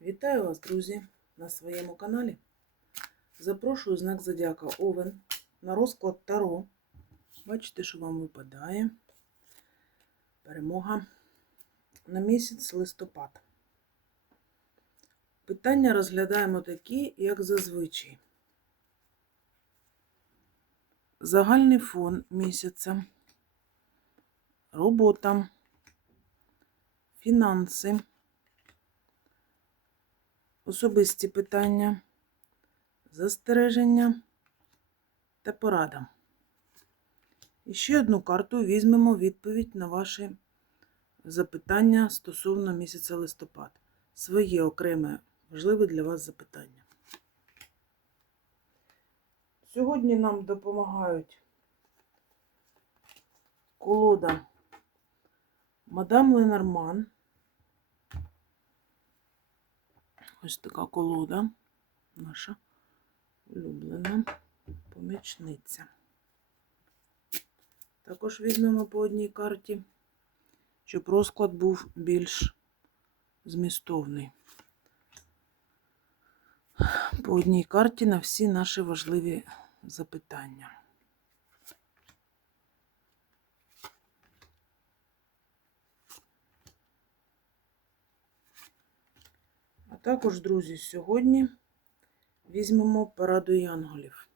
Вітаю вас, друзі, на своєму каналі. Запрошую знак Зодіака Овен на розклад Таро. Бачите, що вам випадає. Перемога на місяць листопад. Питання розглядаємо такі, як зазвичай. Загальний фон місяця, робота, фінанси. Особисті питання, застереження та порада. І ще одну карту візьмемо відповідь на ваші запитання стосовно місяця листопад. Своє окреме важливе для вас запитання. Сьогодні нам допомагають колода Мадам Ленорман. Ось така колода, наша улюблена помічниця. Також візьмемо по одній карті, щоб розклад був більш змістовний. По одній карті на всі наші важливі запитання. Також, друзі, сьогодні візьмемо параду янголів.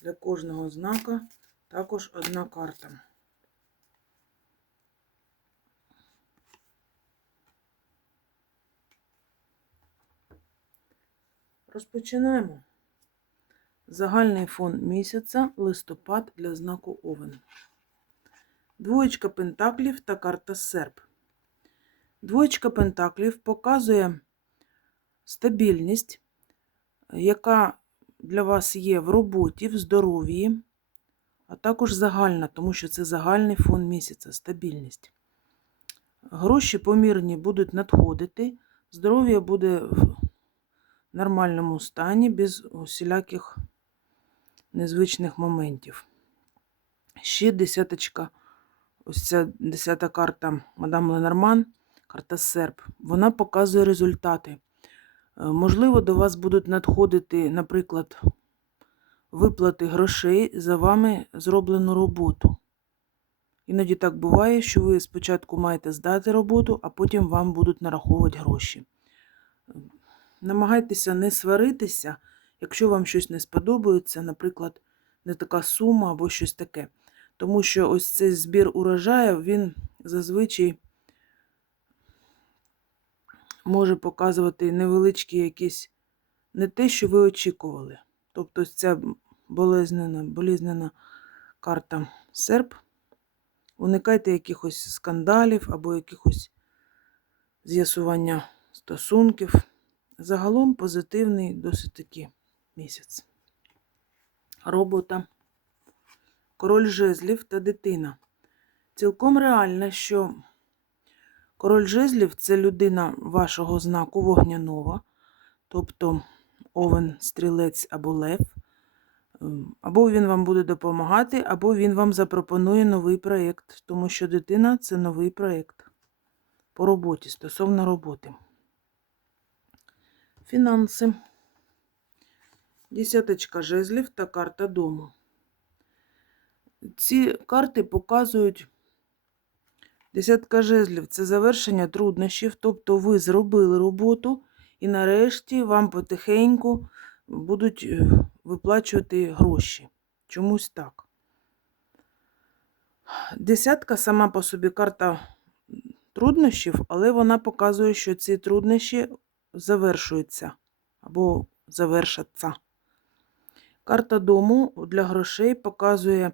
Для кожного знака також одна карта. Розпочинаємо. Загальний фон місяця листопад для знаку Овен. Двоєчка пентаклів та карта серп. Двоєчка пентаклів показує стабільність, яка для вас є в роботі, в здоров'ї, а також загальна, тому що це загальний фон місяця, стабільність. Гроші помірні будуть надходити, здоров'я буде в нормальному стані, без усіляких незвичних моментів. Ще десяточка, ось ця десята карта Мадам Ленорман, карта серп, вона показує результати. Е, Можливо, до вас будуть надходити, наприклад, виплати грошей за вами зроблену роботу. Іноді так буває, що ви спочатку маєте здати роботу, а потім вам будуть нараховувати гроші. Намагайтеся не сваритися, якщо вам щось не сподобається, наприклад, не така сума або щось таке. Тому що ось цей збір урожаю, він зазвичай може показувати невеличкі якісь не те, що ви очікували. Тобто ця болезнена, болізнена карта серп. Уникайте якихось скандалів або якихось з'ясування стосунків. Загалом позитивний досить таки місяць. Робота, король жезлів та дитина. Цілком реально, що король жезлів це людина вашого знаку вогнянова, тобто овен, стрілець або лев. Ем, Або він вам буде допомагати, або він вам запропонує новий проєкт, тому що дитина це новий проєкт по роботі, стосовно роботи. Фінанси. Десяточка жезлів та карта дому. Ці карти показують десятка жезлів це завершення труднощів, тобто ви зробили роботу, і нарешті вам потихеньку будуть е, виплачувати гроші. Чомусь так. Десятка сама по собі карта труднощів, але вона показує, що ці труднощі завершуються або завершаться. Карта дому для грошей показує,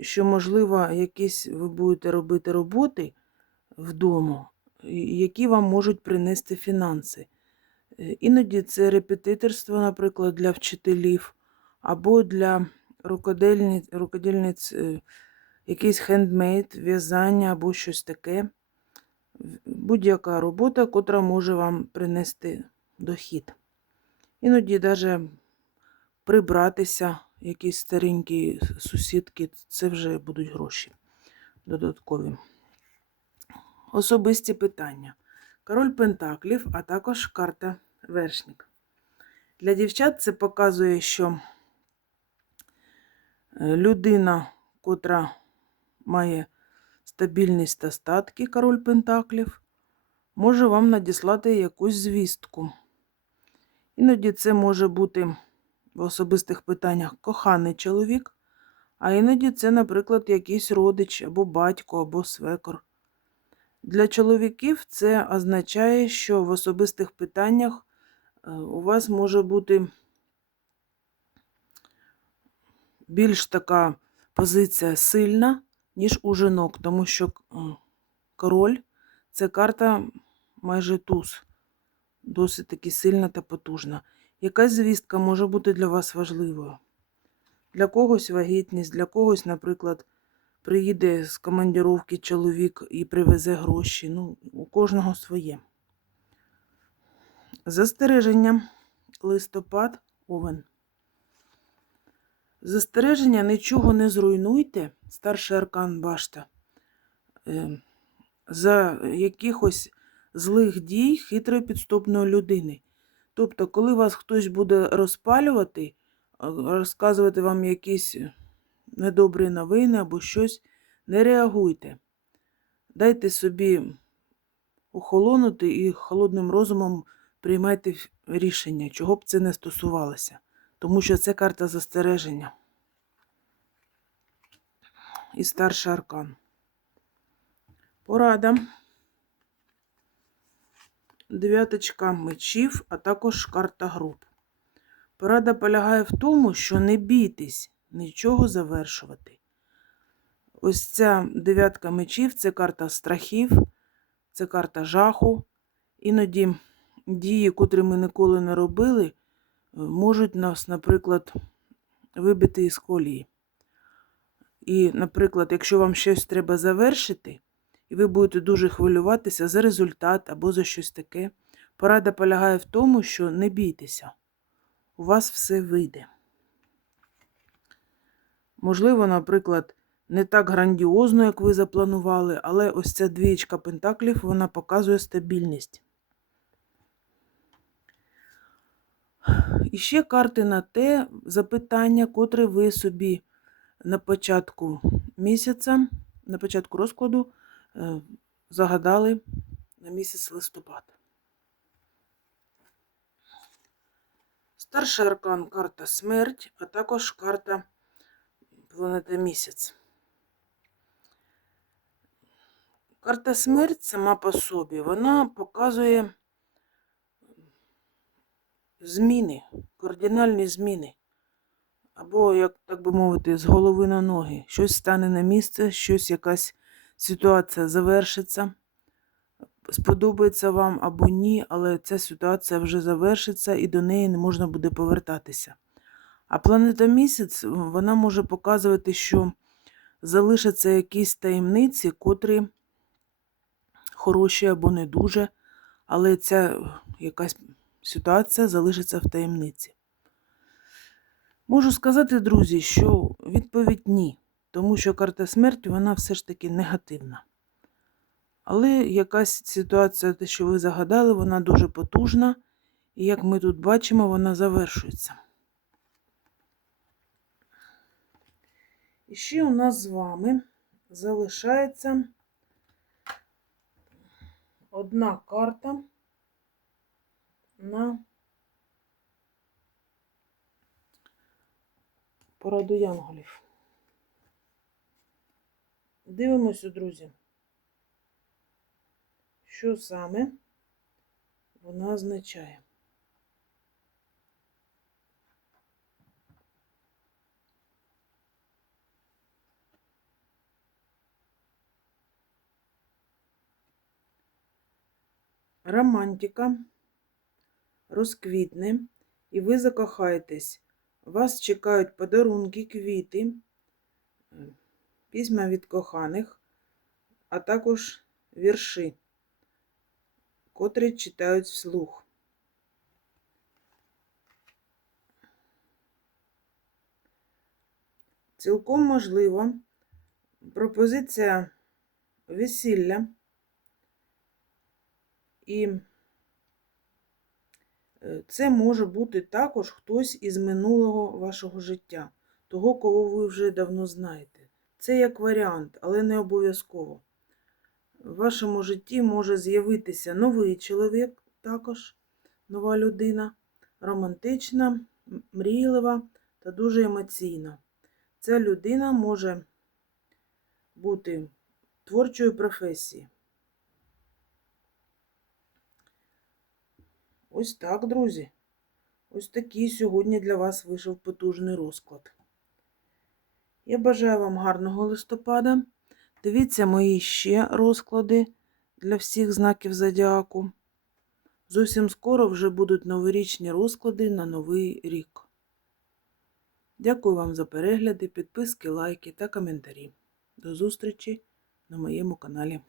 що, можливо, якісь ви будете робити роботи вдома, які вам можуть принести фінанси. Е, Іноді це репетиторство, наприклад, для вчителів, або для рукодільниць, рукодільниць е, якийсь хендмейд, в'язання або щось таке. Будь-яка робота, котра може вам принести дохід. Іноді навіть прибратися, якісь старенькі сусідки, це вже будуть гроші додаткові. Особисті питання. король Пентаклів, а також карта Вершник. Для дівчат це показує, що е, людина, котра має стабільність та статки, король Пентаклів, може вам надіслати якусь звістку. Іноді це може бути в особистих питаннях коханий чоловік, а іноді це, наприклад, якийсь родич або батько, або свекор. Для чоловіків це означає, що в особистих питаннях е, у вас може бути більш така позиція сильна, ніж у жінок, тому що е, король це карта майже туз, досить таки сильна та потужна. Якась звістка може бути для вас важливою. Для когось вагітність, для когось, наприклад, приїде з командіровки чоловік і привезе гроші. Ну, у кожного своє. Застереження. Листопад, овен. Застереження нічого не зруйнуйте, старший аркан башта, е, за якихось злих дій хитрої підступної людини. Тобто, коли вас хтось буде розпалювати, розказувати вам якісь недобрі новини або щось, не реагуйте. Дайте собі охолонути і холодним розумом приймайте рішення, чого б це не стосувалося. Тому що це карта застереження. І старший аркан. Порада. Дев'яточка мечів, а також карта груп. Порада полягає в тому, що не бійтесь нічого завершувати. Ось ця дев'ятка мечів це карта страхів, це карта жаху. Іноді дії, котрі ми ніколи не робили, можуть нас, наприклад, вибити із колії. І, наприклад, якщо вам щось треба завершити, і ви будете дуже хвилюватися за результат або за щось таке, порада полягає в тому, що не бійтеся, у вас все вийде. Можливо, наприклад, не так грандіозно, як ви запланували, але ось ця двічка пентаклів вона показує стабільність. І ще карти на те запитання, котре ви собі на початку місяця, на початку розкладу загадали на місяць листопад. Старший аркан карта смерть, а також карта планета місяць. Карта смерть сама по собі, вона показує зміни, кардинальні зміни. Або, як так би мовити, з голови на ноги. Щось стане на місце, щось якась ситуація завершиться. Сподобається вам або ні, але ця ситуація вже завершиться і до неї не можна буде повертатися. А планета місяць вона може показувати, що залишаться якісь таємниці, котрі хороші або не дуже, але ця якась ситуація залишиться в таємниці. Можу сказати, друзі, що відповідь ні, тому що карта смерті вона все ж таки негативна. Але якась ситуація, те, що ви загадали, вона дуже потужна, і як ми тут бачимо, вона завершується. І ще у нас з вами залишається одна карта на пораду янголів. Дивимося, друзі, що саме вона означає. Романтика розквітне, і ви закохаєтесь. Вас чекають подарунки, квіти, письма від коханих, а також вірші, котрі читають вслух. Цілком можливо пропозиція весілля І е, це може бути також хтось із минулого вашого життя, того, кого ви вже давно знаєте. Це як варіант, але не обов'язково. В вашому житті може з'явитися новий чоловік, також нова людина, романтична, мрійлива та дуже емоційна. Ця людина може бути творчої професії. Ось так, друзі. Ось такий сьогодні для вас вийшов потужний розклад. Я бажаю вам гарного листопада. Дивіться мої ще розклади для всіх знаків зодіаку. Зовсім скоро вже будуть новорічні розклади на новий рік. Дякую вам за перегляди, підписки, лайки та коментарі. До зустрічі на моєму каналі.